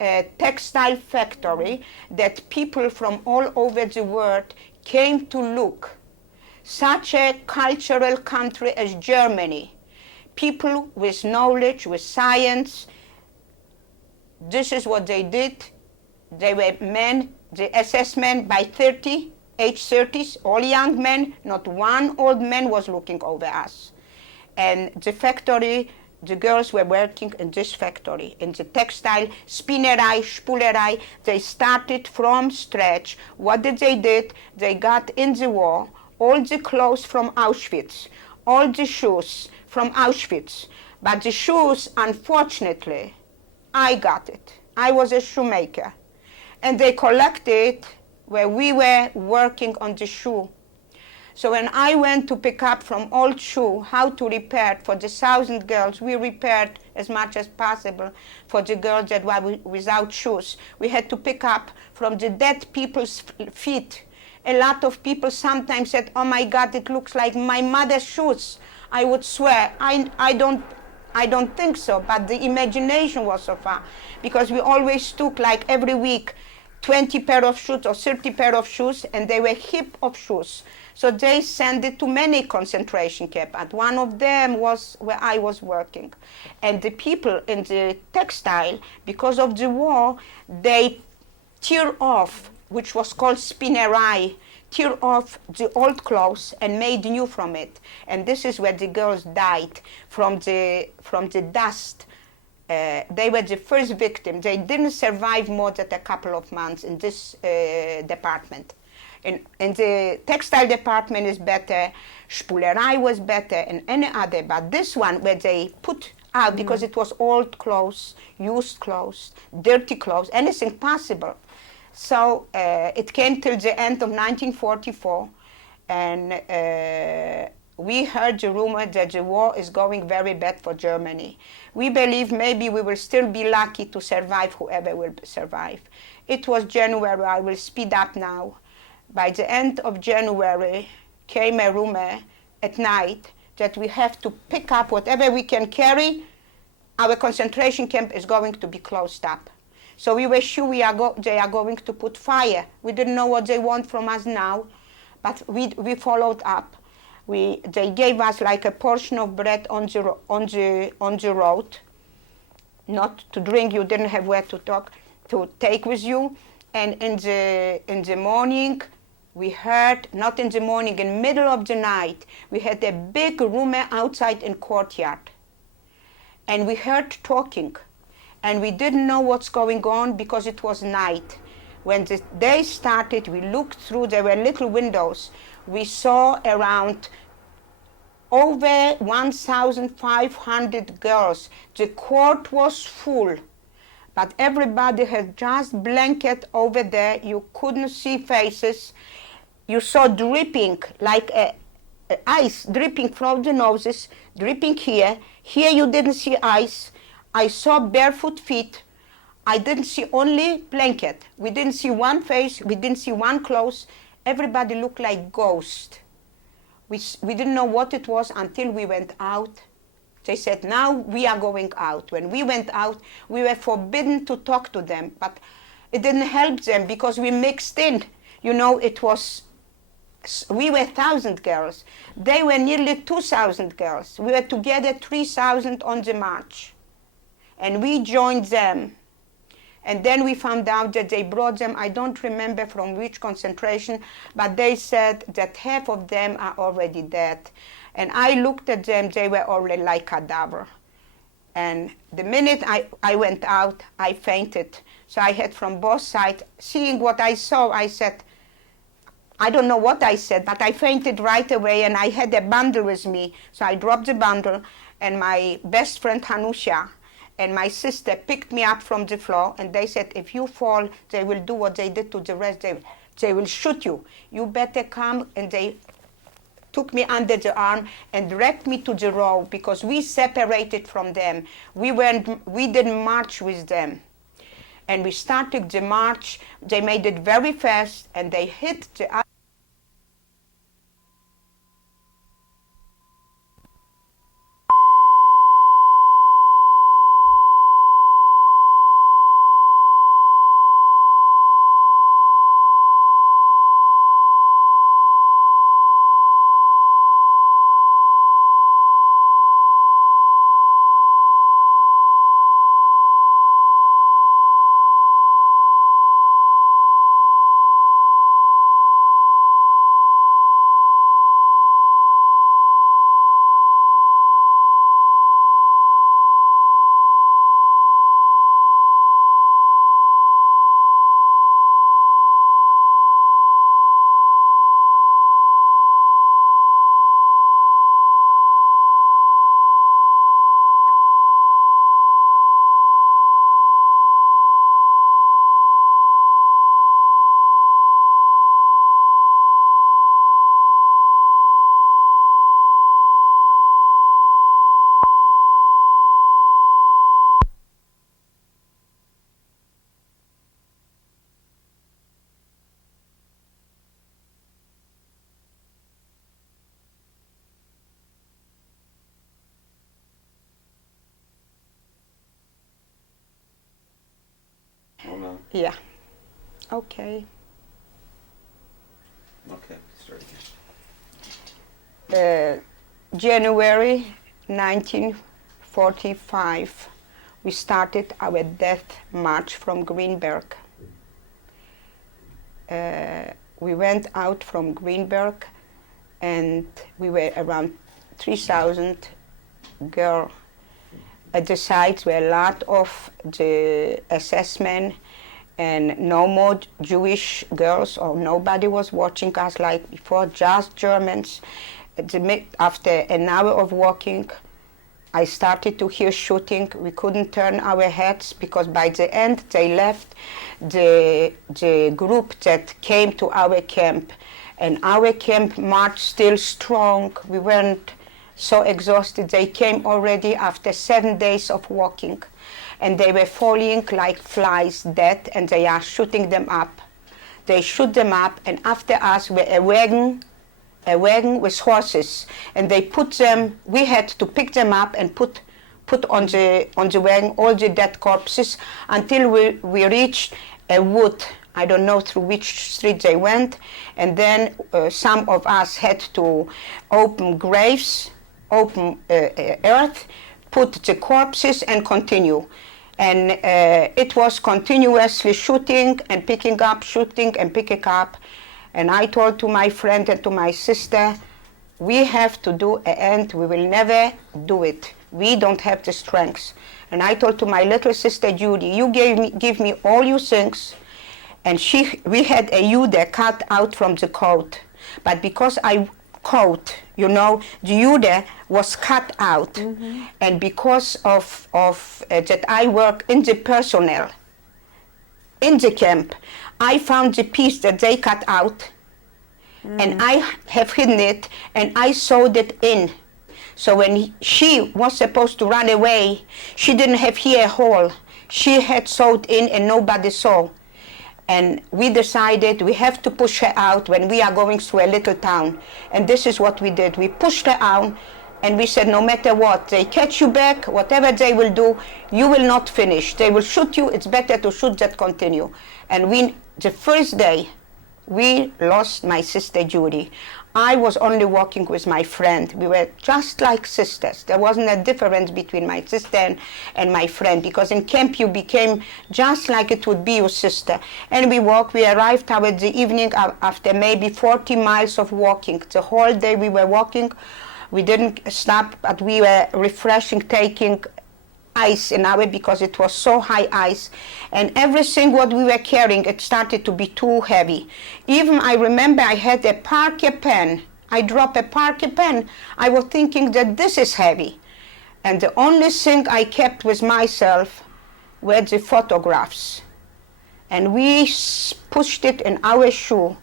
a textile factory that people from all over the world came to look. Such a cultural country as Germany, people with knowledge, with science, this is what they did. They were men, the SS men by 30, age 30s, all young men, not one old man was looking over us. And the factory, the girls were working in this factory, in the textile, spinnerei, spulerei. They started from scratch. What did they did? They got in the war all the clothes from Auschwitz, all the shoes from Auschwitz. But the shoes, unfortunately, I got it. I was a shoemaker. And they collected where we were working on the shoe. So when I went to pick up from old shoe how to repair for the 1,000 girls, we repaired as much as possible for the girls that were without shoes. We had to pick up from the dead people's feet. A lot of people sometimes said, oh my God, it looks like my mother's shoes. I would swear, I don't think so, but the imagination was so far. Because we always took, like every week, 20 pair of shoes or 30 pair of shoes, and they were heap of shoes. So they sent it to many concentration camps. And one of them was where I was working. And the people in the textile, because of the war, they tear off, which was called spinnerei, tear off the old clothes and made new from it. And this is where the girls died from the dust. They were the first victim. They didn't survive more than a couple of months in this department. In the textile department is better, spulerei was better, and any other. But this one, where they put out, because it was old clothes, used clothes, dirty clothes, anything possible. So it came till the end of 1944, and we heard the rumor that the war is going very bad for Germany. We believe maybe we will still be lucky to survive, whoever will survive. It was January, I will speed up now. By the end of January came a rumor at night that we have to pick up whatever we can carry. Our concentration camp is going to be closed up. So we were sure they are going to put fire. We didn't know what they want from us now, but we followed up. They gave us like a portion of bread on the road, not to drink. You didn't have where to take with you. And in the morning, we heard, not in the morning, in the middle of the night, we had a big rumor outside in courtyard. And we heard talking. And we didn't know what's going on because it was night. When the day started, we looked through, there were little windows. We saw around over 1,500 girls. The court was full. But everybody had just blanket over there. You couldn't see faces. You saw dripping, like ice dripping from the noses, dripping here. Here you didn't see ice. I saw barefoot feet. I didn't see only blanket. We didn't see one face. We didn't see one clothes. Everybody looked like ghosts. We didn't know what it was until we went out. They said, now we are going out. When we went out, we were forbidden to talk to them, but it didn't help them because we mixed in. You know, we were 1,000 girls. They were nearly 2,000 girls. We were together 3,000 on the march. And we joined them. And then we found out that they brought them, I don't remember from which concentration, but they said that half of them are already dead. And I looked at them, they were already like cadaver. And the minute I went out, I fainted. So I had from both sides, seeing what I saw, I said, I don't know what I said, but I fainted right away, and I had a bundle with me. So I dropped the bundle, and my best friend Hanusha and my sister picked me up from the floor, and they said, if you fall, they will do what they did to the rest. They will shoot you. You better come. And they took me under the arm and dragged me to the row because we separated from them. We didn't march with them. And we started the march. They made it very fast, and they hit the on. Yeah. Okay. Okay, start again. January 1945, we started our death march from Greenberg. We went out from Greenberg, and we were around 3,000 girls. At the sites were a lot of the SS men, and no more Jewish girls, or nobody was watching us like before, just Germans. After an hour of walking, I started to hear shooting. We couldn't turn our heads because by the end they left the group that came to our camp. And our camp marched still strong. We weren't so exhausted. They came already after 7 days of walking. And they were falling like flies dead, and they are shooting them up. They shoot them up, and after us were a wagon with horses, and they put them, we had to pick them up and put on the wagon all the dead corpses until we reached a wood. I don't know through which street they went, and then some of us had to open graves, open earth, put the corpses and continue. And it was continuously shooting and picking up, shooting and picking up. And I told to my friend and to my sister, we have to do an end. We will never do it. We don't have the strength. And I told to my little sister Judy, you give me all your things. And we had a Jude cut out from the coat. But because coat, you know, the Jude was cut out. Mm-hmm. And because of that I work in the personnel, in the camp, I found the piece that they cut out, and I have hidden it, and I sewed it in. So when she was supposed to run away, she didn't have here a hole. She had sewed in and nobody saw. And we decided we have to push her out when we are going through a little town. And this is what we did. We pushed her out, and we said, no matter what, they catch you back, whatever they will do, you will not finish. They will shoot you, it's better to shoot than continue. And the first day, we lost my sister Judy. I was only walking with my friend. We were just like sisters. There wasn't a difference between my sister and my friend, because in camp you became just like it would be your sister. And we walked, we arrived towards the evening after maybe 40 miles of walking. The whole day we were walking. We didn't stop, but we were refreshing, taking ice in our, because it was so high ice, and everything what we were carrying, it started to be too heavy. Even I remember I had a Parker pen. I dropped a Parker pen. I was thinking that this is heavy. And the only thing I kept with myself were the photographs. And we pushed it in our shoe.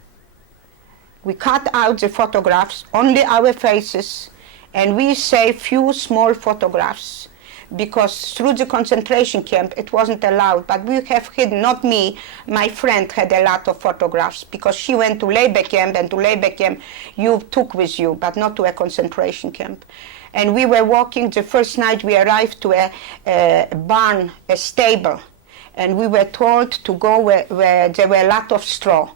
We cut out the photographs, only our faces, and we saved few small photographs. Because through the concentration camp it wasn't allowed, but we have hidden, not me, my friend had a lot of photographs, because she went to labor camp, and to labor camp you took with you, but not to a concentration camp. And we were walking, the first night we arrived to a barn, a stable, and we were told to go where there were a lot of straw.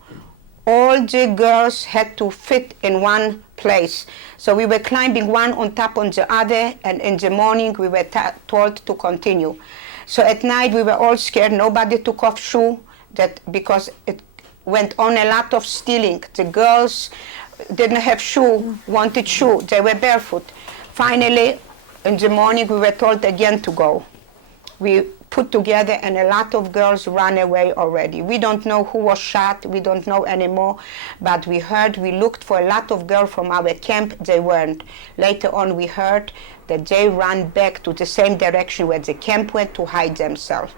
All the girls had to fit in one place. So we were climbing one on top on the other, and in the morning we were told to continue. So at night we were all scared. Nobody took off shoe, because it went on a lot of stealing. The girls didn't have shoe, wanted shoe. They were barefoot. Finally, in the morning we were told again to go. We put together, and a lot of girls ran away already. We don't know who was shot, we don't know anymore, but we looked for a lot of girls from our camp, they weren't. Later on we heard that they ran back to the same direction where the camp went to hide themselves.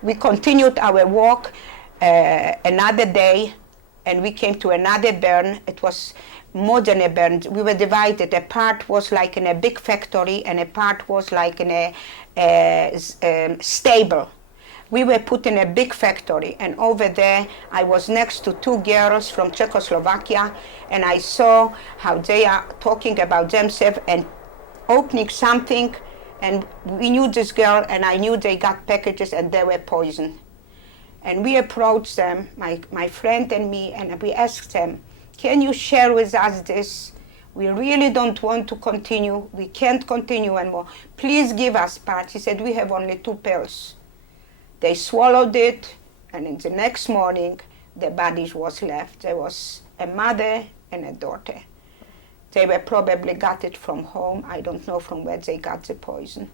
We continued our walk another day, and we came to another barn. It was more than a barn. We were divided. A part was like in a big factory, and a part was like in a stable. We were put in a big factory, and over there I was next to two girls from Czechoslovakia, and I saw how they are talking about themselves and opening something, and we knew this girl, and I knew they got packages and they were poison. And we approached them, my friend and me, and we asked them, can you share with us this? We really don't want to continue. We can't continue anymore. Please give us part. He said, we have only 2 pills. They swallowed it, and in the next morning, the bodies was left. There was a mother and a daughter. They were probably got it from home. I don't know from where they got the poison.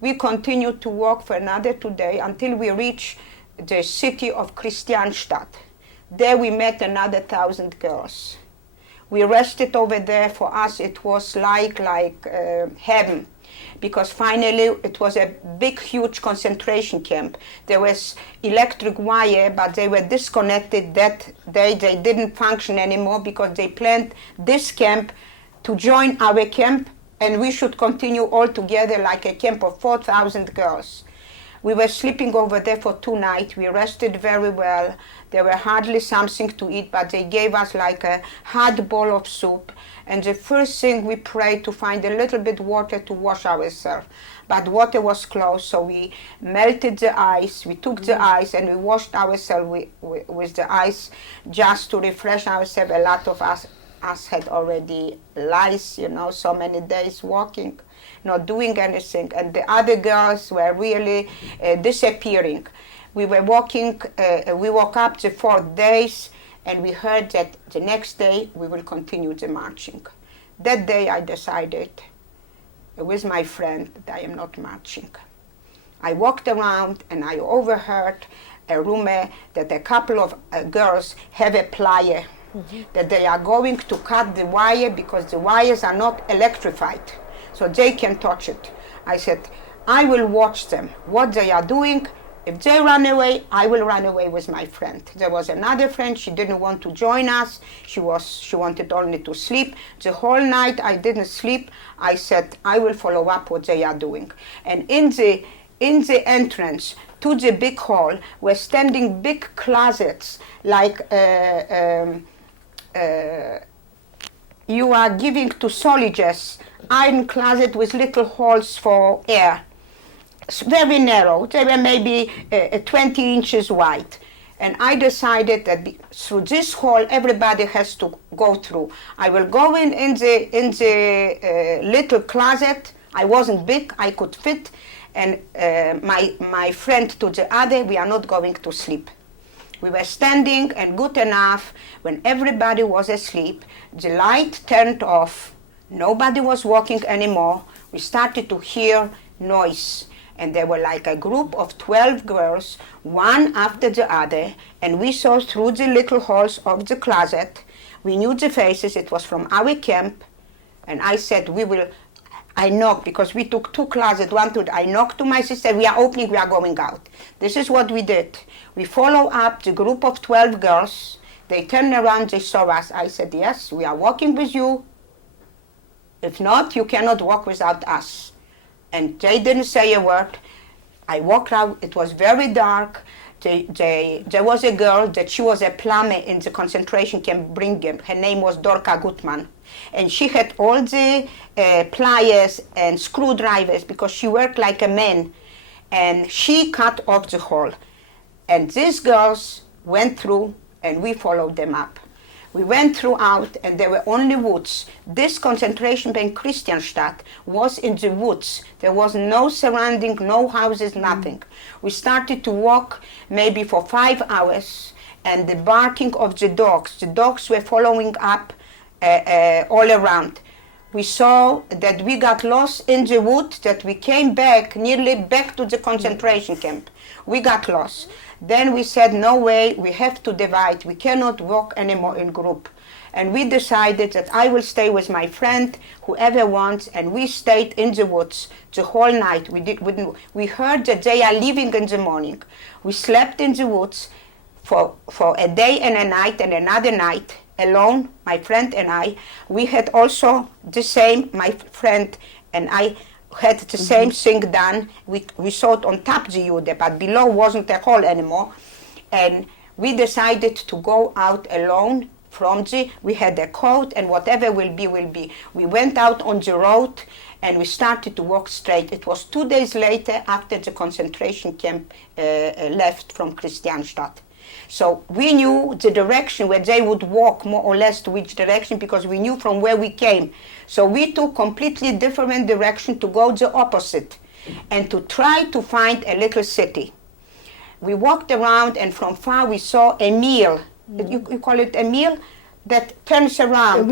We continued to walk for another 2 days until we reached the city of Christianstadt. There we met another 1,000 girls. We rested over there. For us it was like heaven, because finally it was a big, huge concentration camp. There was electric wire, but they were disconnected that day. They didn't function anymore because they planned this camp to join our camp, and we should continue all together like a camp of 4,000 girls. We were sleeping over there for 2 nights. We rested very well. There were hardly something to eat, but they gave us like a hot bowl of soup. And the first thing we prayed to find a little bit water to wash ourselves. But water was close, so we melted the ice. We took the ice and we washed ourselves with the ice just to refresh ourselves. A lot of us had already lice, you know, so many days walking, not doing anything, and the other girls were really disappearing. We were walking, we woke up the 4th day, and we heard that the next day we will continue the marching. That day I decided with my friend that I am not marching. I walked around and I overheard a rumor that a couple of girls have a plier, that they are going to cut the wire because the wires are not electrified, so they can touch it. I said, I will watch them, what they are doing. If they run away, I will run away with my friend. There was another friend, she didn't want to join us. She wanted only to sleep. The whole night I didn't sleep. I said, I will follow up what they are doing. And in the entrance to the big hall were standing big closets, like you are giving to soldiers, iron closet with little holes for air. It's very narrow. They were maybe 20 inches wide. And I decided that through this hall everybody has to go through. I will go in the little closet. I wasn't big, I could fit. And my friend to the other, we are not going to sleep. We were standing, and good enough, when everybody was asleep, the light turned off, nobody was walking anymore. We started to hear noise, and there were like a group of 12 girls, one after the other, and we saw through the little holes of the closet. We knew the faces, it was from our camp, and I said, I knocked, because we took 2 closets, I knocked to my sister, we are opening, we are going out. This is what we did. We follow up the group of 12 girls. They turned around, they saw us. I said, yes, we are walking with you. If not, you cannot walk without us. And they didn't say a word. I walked out, it was very dark. There was a girl that she was a plumber in the concentration camp Bringen. Her name was Dorka Gutmann. And she had all the pliers and screwdrivers because she worked like a man. And she cut off the hole. And these girls went through, and we followed them up. We went throughout, and there were only woods. This concentration camp, Christianstadt, was in the woods. There was no surrounding, no houses, nothing. We started to walk maybe for 5 hours, and the barking of the dogs were following up all around. We saw that we got lost in the wood, that we came back, nearly back to the concentration camp. We got lost. Then we said, no way, we have to divide. We cannot walk anymore in group. And we decided that I will stay with my friend, whoever wants, and we stayed in the woods the whole night. We heard that they are leaving in the morning. We slept in the woods for a day and a night and another night, alone, my friend and I. We had also the same, my friend and I had the same thing done. We saw it on top the Jude, but below wasn't a hole anymore. And we decided to go out alone we had a coat, and whatever will be, will be. We went out on the road and we started to walk straight. It was 2 days later after the concentration camp left from Christianstadt. So we knew the direction where they would walk, more or less to which direction, because we knew from where we came. So we took completely different direction to go the opposite and to try to find a little city. We walked around, and from far we saw a mill. You call it a mill? That turns around.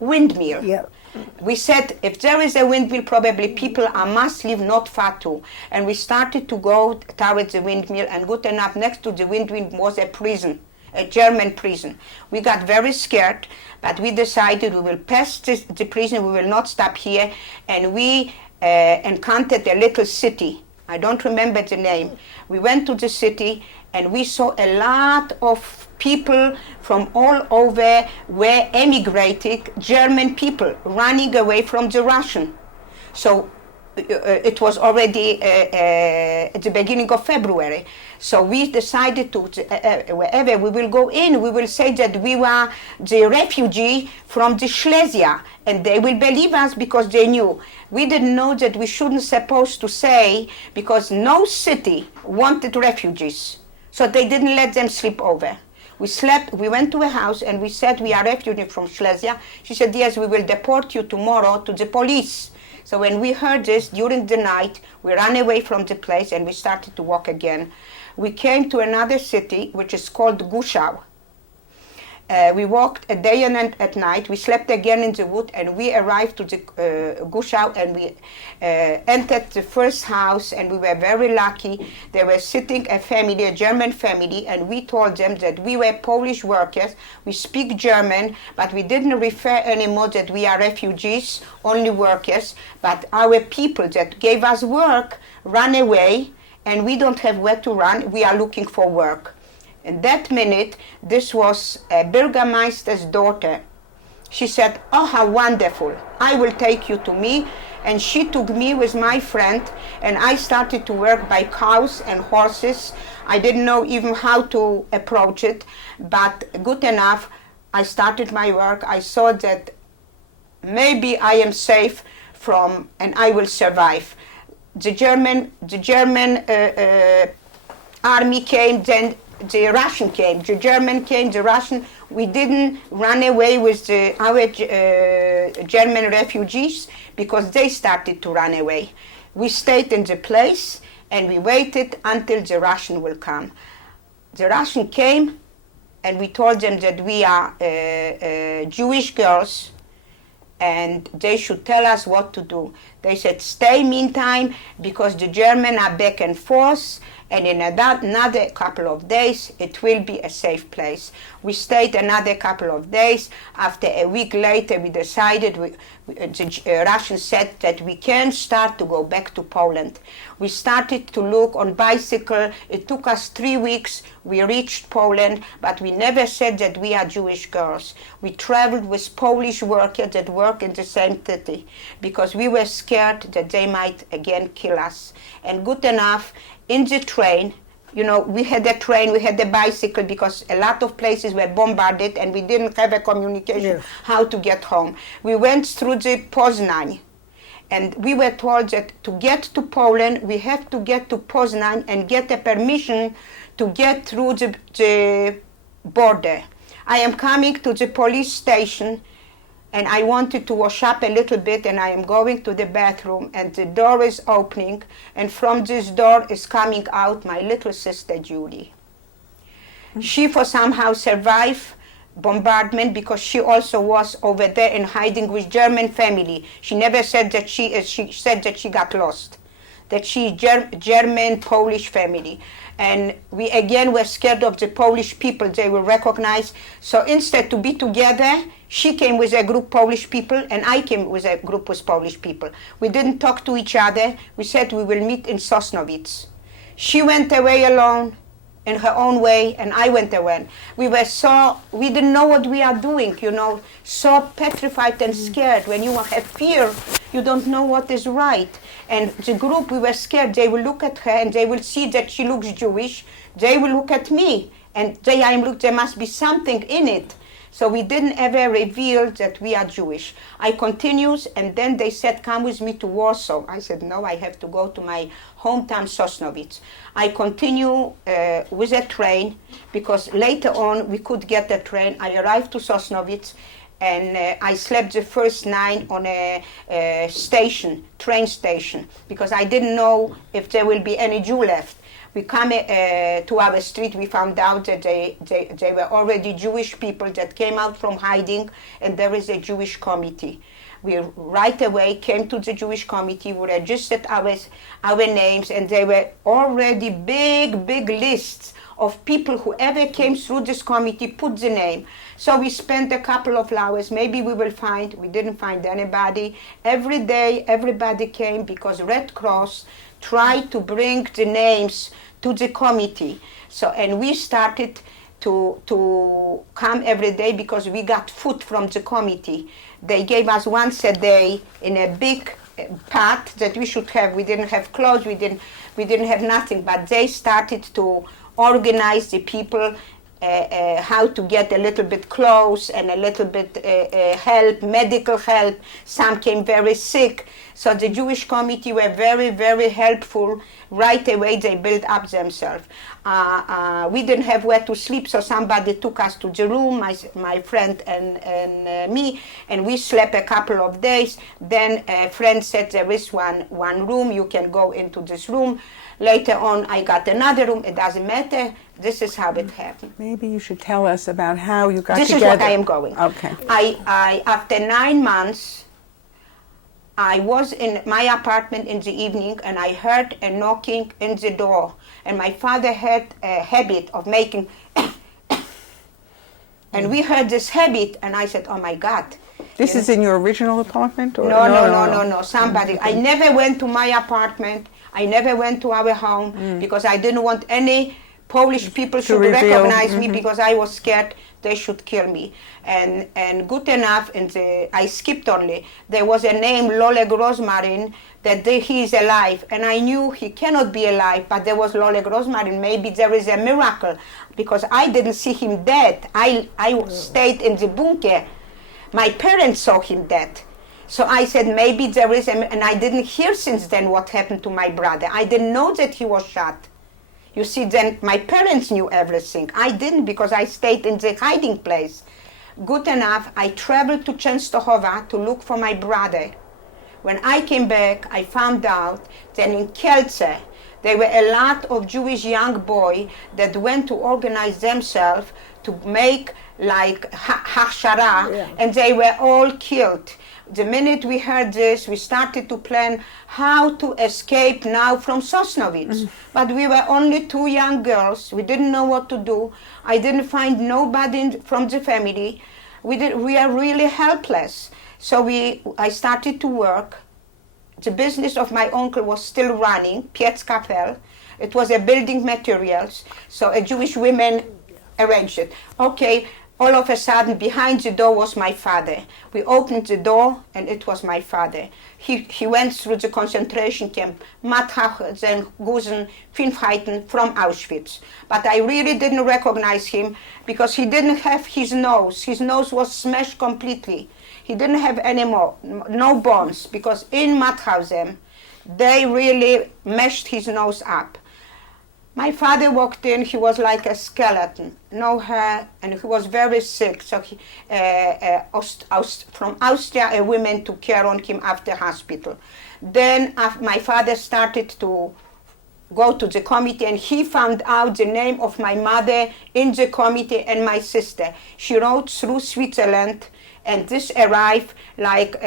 Windmill. Yeah. We said, if there is a windmill, probably people must live not far too. And we started to go towards the windmill, and good enough, next to the windmill was a prison, a German prison. We got very scared, but we decided we will pass the prison, we will not stop here, and we encountered a little city. I don't remember the name. We went to the city, and we saw a lot of people from all over were emigrating, German people running away from the Russian. So it was already at the beginning of February. So we decided to, wherever we will go in, we will say that we were the refugee from the Silesia, and they will believe us because they knew. We didn't know that we shouldn't supposed to say, because no city wanted refugees. So they didn't let them sleep over. We went to a house and we said, we are refugees from Silesia. She said, yes, we will deport you tomorrow to the police. So when we heard this during the night, we ran away from the place and we started to walk again. We came to another city, which is called Guschau. We walked a day and at night. We slept again in the wood, and we arrived to the Guschau, and we entered the first house, and we were very lucky. They were sitting a family, a German family, and we told them that we were Polish workers. We speak German, but we didn't refer anymore that we are refugees, only workers. But our people that gave us work ran away, and we don't have where to run. We are looking for work. In that minute, this was a Bürgermeister's daughter. She said, oh, how wonderful. I will take you to me. And she took me with my friend, and I started to work by cows and horses. I didn't know even how to approach it, but good enough, I started my work. I saw that maybe I am safe and I will survive. The German army came, then the Russian came, the German came, the Russian. We didn't run away with our German refugees because they started to run away. We stayed in the place and we waited until the Russian will come. The Russian came and we told them that we are Jewish girls and they should tell us what to do. They said, stay meantime, because the Germans are back and forth, and in another couple of days, it will be a safe place. We stayed another couple of days. After a week later, we decided, the Russians said that we can start to go back to Poland. We started to look on bicycle. It took us 3 weeks. We reached Poland, but we never said that we are Jewish girls. We traveled with Polish workers that work in the same city, because we were scared that they might again kill us. And good enough, in the train, you know, we had a train, we had a bicycle, because a lot of places were bombarded and we didn't have a communication how to get home. We went through the Poznań, and we were told that to get to Poland, we have to get to Poznań and get a permission to get through the border. I am coming to the police station, and I wanted to wash up a little bit, and I am going to the bathroom, and the door is opening, and from this door is coming out my little sister Julie. She for somehow survived bombardment, because she also was over there in hiding with German family. She never said that she said that she got lost, that she German Polish family. And we again were scared of the Polish people. They will recognize. So instead to be together, she came with a group Polish people and I came with a group with Polish people. We didn't talk to each other. We said we will meet in Sosnowiec. She went away alone in her own way, and I went away. We didn't know what we are doing, you know, so petrified and scared. When you have fear, you don't know what is right. And the group, we were scared. They will look at her and they will see that she looks Jewish. They will look at me And look, there must be something in it. So we didn't ever reveal that we are Jewish. I continued, and then they said, come with me to Warsaw. I said, no, I have to go to my hometown, Sosnowiec. I continue with a train, because later on we could get a train. I arrived to Sosnowiec, and I slept the first night on a train station, because I didn't know if there will be any Jew left. We come to our street, we found out that they were already Jewish people that came out from hiding, and there is a Jewish committee. We right away came to the Jewish committee, we registered our names, and there were already big lists of people who ever came through this committee, put the name. So we spent a couple of hours, maybe we didn't find anybody. Every day, everybody came, because Red Cross tried to bring the names to the committee. So, and we started to come every day, because we got food from the committee. They gave us once a day in a big pot that we should have. We didn't have clothes, we didn't have nothing, but they started to organize the people how to get a little bit clothes and a little bit help, medical help. Some came very sick. So the Jewish committee were very helpful. Right away they built up themselves. We didn't have where to sleep, so somebody took us to the room, my friend and me, and we slept a couple of days. Then a friend said, there is one room, you can go into this room. Later on I got another room, it doesn't matter. This is how it happened. Maybe you should tell us about how you got together. This is what I am going. Okay. I after 9 months, I was in my apartment in the evening, and I heard a knocking in the door. And my father had a habit of making and we heard this habit, and I said, oh my God. This is in your original apartment? Or? No. Somebody. I never went to my apartment. I never went to our home, because I didn't want any Polish people to recognize me, because I was scared they should kill me. And good enough, I skipped only. There was a name, Lolek Rosmarin, that he is alive. And I knew he cannot be alive, but there was Lolek Rosmarin. Maybe there is a miracle, because I didn't see him dead. I stayed in the bunker. My parents saw him dead. So I said, maybe there is, and I didn't hear since then what happened to my brother. I didn't know that he was shot. You see, then my parents knew everything. I didn't, because I stayed in the hiding place. Good enough, I traveled to Częstochowa to look for my brother. When I came back, I found out that in Kielce, there were a lot of Jewish young boys that went to organize themselves to make like hachshara, and they were all killed. The minute we heard this, we started to plan how to escape now from Sosnowiec. But we were only 2 young girls. We didn't know what to do. I didn't find nobody from the family. We are really helpless. So I started to work. The business of my uncle was still running, p3of3. It was a building materials. So a Jewish woman arranged it. Okay. All of a sudden, behind the door was my father. We opened the door, and it was my father. He went through the concentration camp, Mauthausen, Gusen, Finfheiten, from Auschwitz. But I really didn't recognize him, because he didn't have his nose. His nose was smashed completely. He didn't have any more, no bones, because in Mauthausen, they really mashed his nose up. My father walked in, he was like a skeleton, no hair, and he was very sick. So from Austria, a woman took care on him after hospital. Then my father started to go to the committee, and he found out the name of my mother in the committee and my sister. She rode through Switzerland, and this arrived like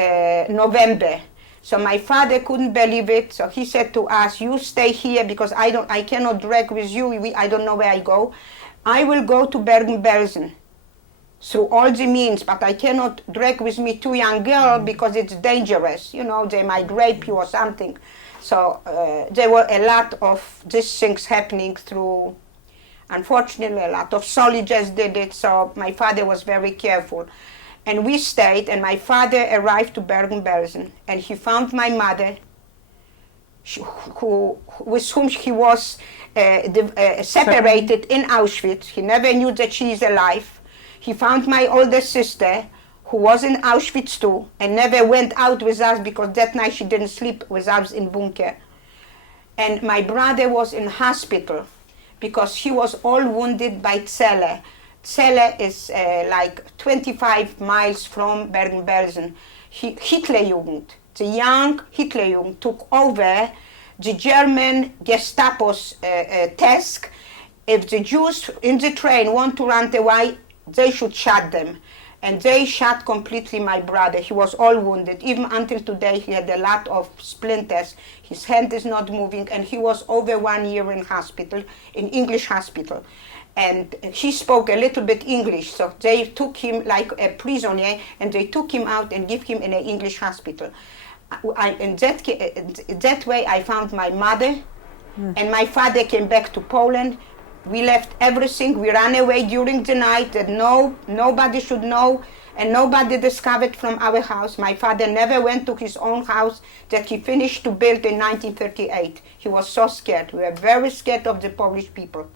November. So my father couldn't believe it, so he said to us, you stay here, because I cannot drag with you, I don't know where I go. I will go to Bergen-Belsen through all the means, but I cannot drag with me 2 young girls, because it's dangerous. You know, they might rape you or something. So there were a lot of these things happening through, unfortunately, a lot of soldiers did it, so my father was very careful. And we stayed, and my father arrived to Bergen-Belsen, and he found my mother, with whom he was separated in Auschwitz. He never knew that she is alive. He found my older sister, who was in Auschwitz too, and never went out with us because that night she didn't sleep with us in bunker. And my brother was in hospital because he was all wounded by Celle. Celle is like 25 miles from Bergen-Belsen. Hitlerjugend, the young Hitlerjugend, took over the German Gestapo's task. If the Jews in the train want to run away, they should shoot them. And they shot completely my brother. He was all wounded. Even until today, he had a lot of splinters. His hand is not moving, and he was over 1 year in hospital, in English hospital. And he spoke a little bit English, so they took him like a prisoner, and they took him out and give him in an English hospital. In that way, I found my mother, and my father came back to Poland. We left everything. We ran away during the night that nobody should know, and nobody discovered from our house. My father never went to his own house that he finished to build in 1938. He was so scared. We were very scared of the Polish people.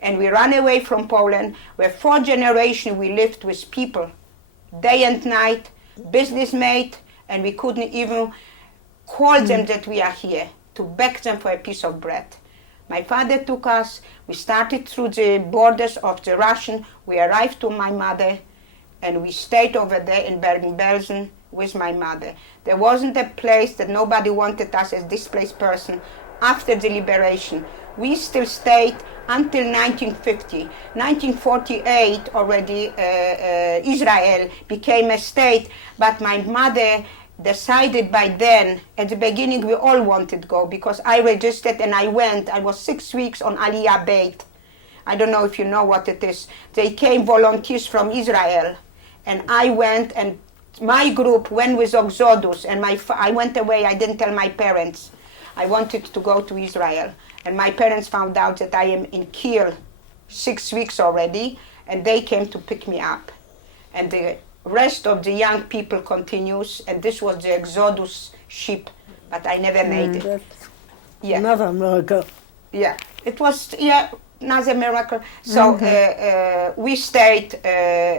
And we ran away from Poland, where 4 generations we lived with people, day and night, business mate, and we couldn't even call them that we are here, to beg them for a piece of bread. My father took us, we started through the borders of the Russian, we arrived to my mother, and we stayed over there in Bergen-Belsen with my mother. There wasn't a place that nobody wanted us as displaced person. After the liberation, we still stayed until 1950. 1948 already Israel became a state, but my mother decided by then, at the beginning we all wanted to go because I registered and I went. I was 6 weeks on Aliyah Beit. I don't know if you know what it is. They came volunteers from Israel, and I went, and my group went with Exodus, and I went away. I didn't tell my parents. I wanted to go to Israel, and my parents found out that I am in Kiel 6 weeks already, and they came to pick me up. And the rest of the young people continues, and this was the Exodus ship, but I never made it. That's Yeah. another miracle. Yeah, it was, another miracle. So we stayed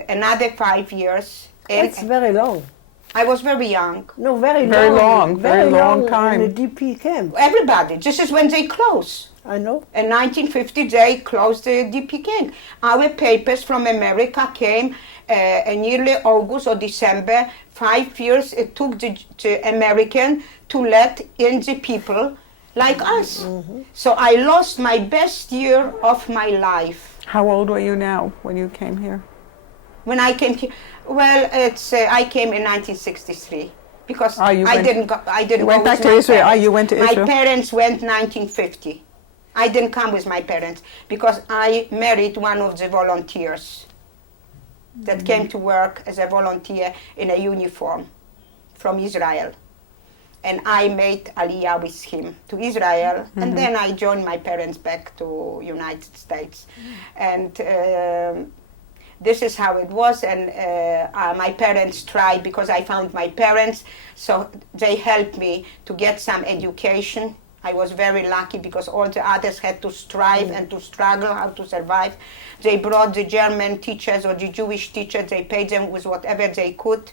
another 5 years. And It's very long. I was very young. No, very long. Very long, very long time. In the DP camp. Everybody, this is when they close. I know. In 1950, they closed the DP camp. Our papers from America came in early August or December. 5 years it took the American to let in the people like us. So I lost my best year of my life. How old were you now when you came here? When I came here, well, it's I came in 1963 because Oh, you I went- didn't go. I didn't you went go back with to my Israel. parents. You went to Israel. My parents went 1950. I didn't come with my parents because I married one of the volunteers that came to work as a volunteer in a uniform from Israel. And I made Aliyah with him to Israel, and then I joined my parents back to United States. And this is how it was, and my parents tried, because I found my parents, so they helped me to get some education. I was very lucky because all the others had to strive and to struggle how to survive. They brought the German teachers or the Jewish teachers, they paid them with whatever they could,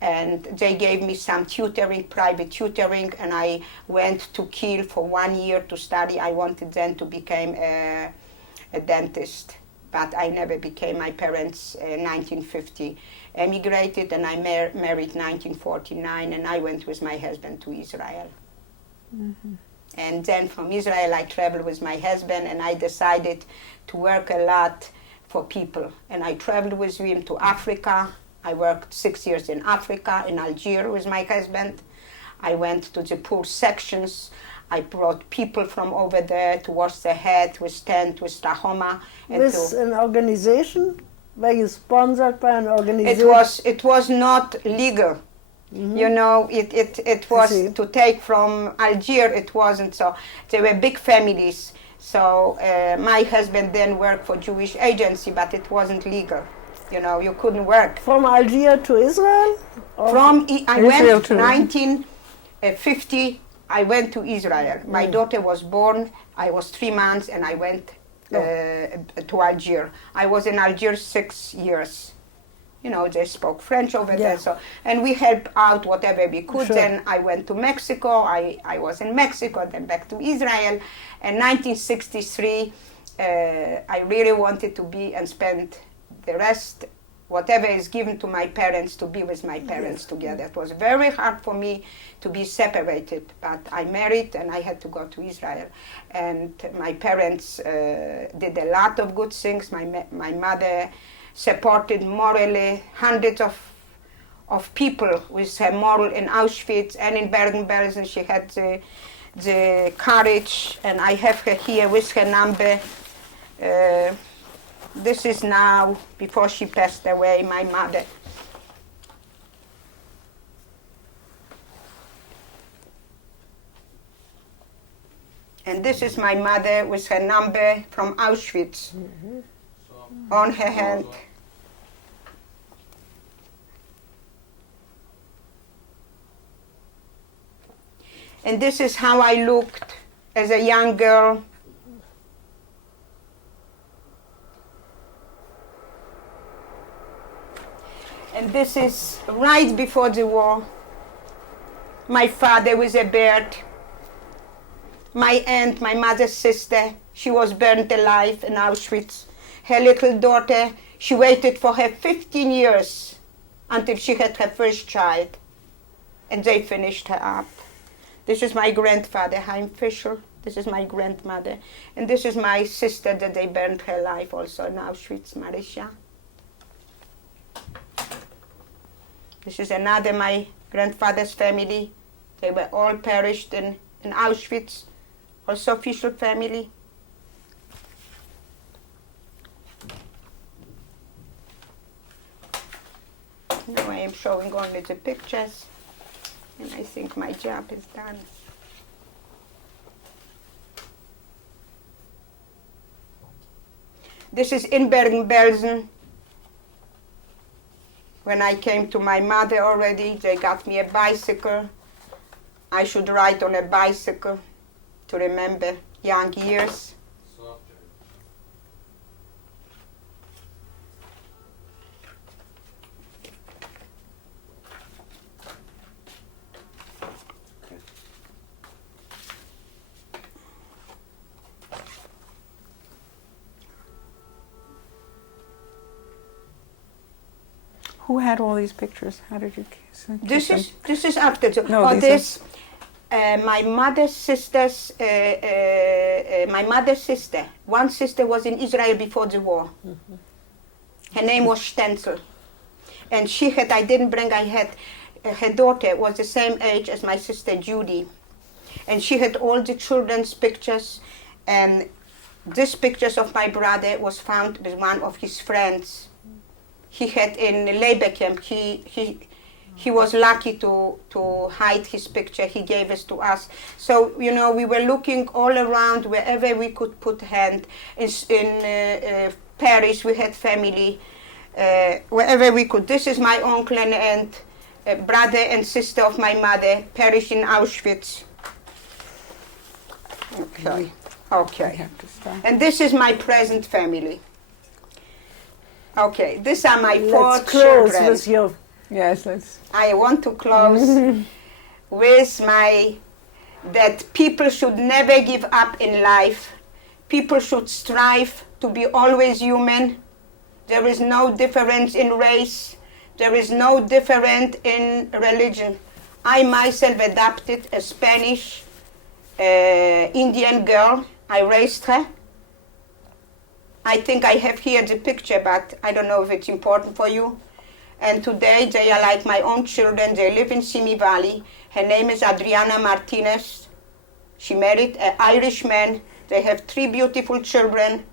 and they gave me some tutoring, private tutoring, and I went to Kiel for 1 year to study. I wanted then to become a dentist, but I never became. My parents in 1950 emigrated, and I married 1949, and I went with my husband to Israel. And then from Israel I traveled with my husband, and I decided to work a lot for people. And I traveled with him to Africa. I worked 6 years in Africa, in Algiers with my husband. I went to the poor sections. I brought people from over there to wash their head with tent, with trachoma. With an organization? Were you sponsored by an organization? It was not legal. You know, it was see. to take from Algiers, it wasn't. So they were big families. So my husband then worked for Jewish agency, but it wasn't legal. You know, you couldn't work. From Algiers to Israel? Or I Israel went too. 1950 I went to Israel. My daughter was born, I was 3 months, and I went to Algiers. I was in Algiers 6 years. You know, they spoke French over there, so, and we helped out whatever we could. Then I went to Mexico. I was in Mexico, then back to Israel. And 1963, I really wanted to be and spend the rest, whatever is given to my parents, to be with my parents together. It was very hard for me to be separated, but I married and I had to go to Israel. And my parents did a lot of good things. My mother supported morally hundreds of people with her moral in Auschwitz and in Bergen-Belsen. She had the courage, and I have her here with her number. This is now, before she passed away, my mother. And this is my mother with her number from Auschwitz on her hand. And this is how I looked as a young girl. And this is right before the war. My father with a beard. My aunt, my mother's sister, she was burned alive in Auschwitz. Her little daughter, she waited for her 15 years until she had her first child. And they finished her up. This is my grandfather, Chaim Fischl. This is my grandmother. And this is my sister that they burned her alive also in Auschwitz, Marisha. This is another, my grandfather's family. They were all perished in Auschwitz. Also Fischl family. Now I am showing only the pictures, and I think my job is done. This is in Bergen-Belsen. When I came to my mother already, they got me a bicycle. I should ride on a bicycle to remember young years. Who had all these pictures? How did you This is after the. No, my mother's sisters. My mother's sister. One sister was in Israel before the war. Her name was Stenzel, and she had. I didn't bring. I had. Her daughter was the same age as my sister Judy, and she had all the children's pictures, and this pictures of my brother was found with one of his friends. He had in labor camp. He was lucky to hide his picture. He gave it to us. So, you know, we were looking all around wherever we could put hand. In Paris, we had family. Wherever we could. This is my uncle and aunt, brother and sister of my mother, perished in Auschwitz. Okay. Okay. And this is my present family. Okay, these are my four children. With your Yes, let's. I want to close with that people should never give up in life. People should strive to be always human. There is no difference in race. There is no difference in religion. I myself adopted a Spanish Indian girl. I raised her. I think I have here the picture, but I don't know if it's important for you. And today they are like my own children. They live in Simi Valley. Her name is Adriana Martinez. She married an Irishman. They have 3 beautiful children.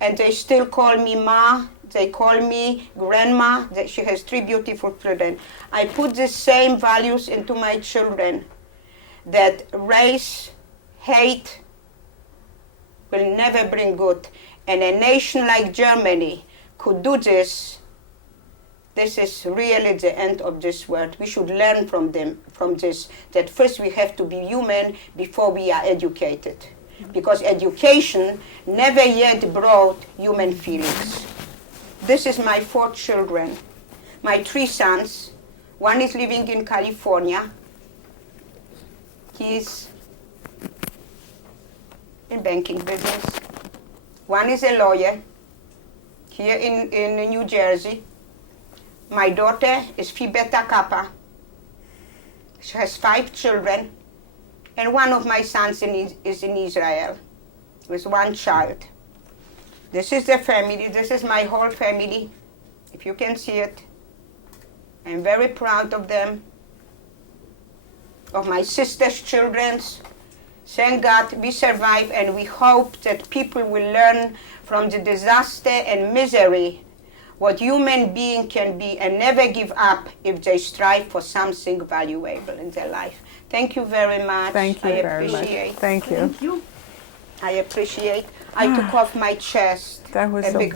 And they still call me Ma. They call me Grandma. She has 3 beautiful children. I put the same values into my children. That race, hate will never bring good. And a nation like Germany could do this this is really the end of this world. We should learn from them, from this, that first we have to be human before we are educated. Because education never yet brought human feelings. This is my 4 children, my 3 sons. One is living in California. He's in banking business. One is a lawyer here in New Jersey. My daughter is Phi Beta Kappa. She has 5 children. And one of my sons is in Israel with 1 child. This is the family. This is my whole family, if you can see it. I'm very proud of them, of my sister's children. Thank God we survived, and we hope that people will learn from the disaster and misery what human being can be, and never give up if they strive for something valuable in their life. Thank you very much. Thank you very much. Thank you. Thank you. I appreciate. I took off my chest That was a so big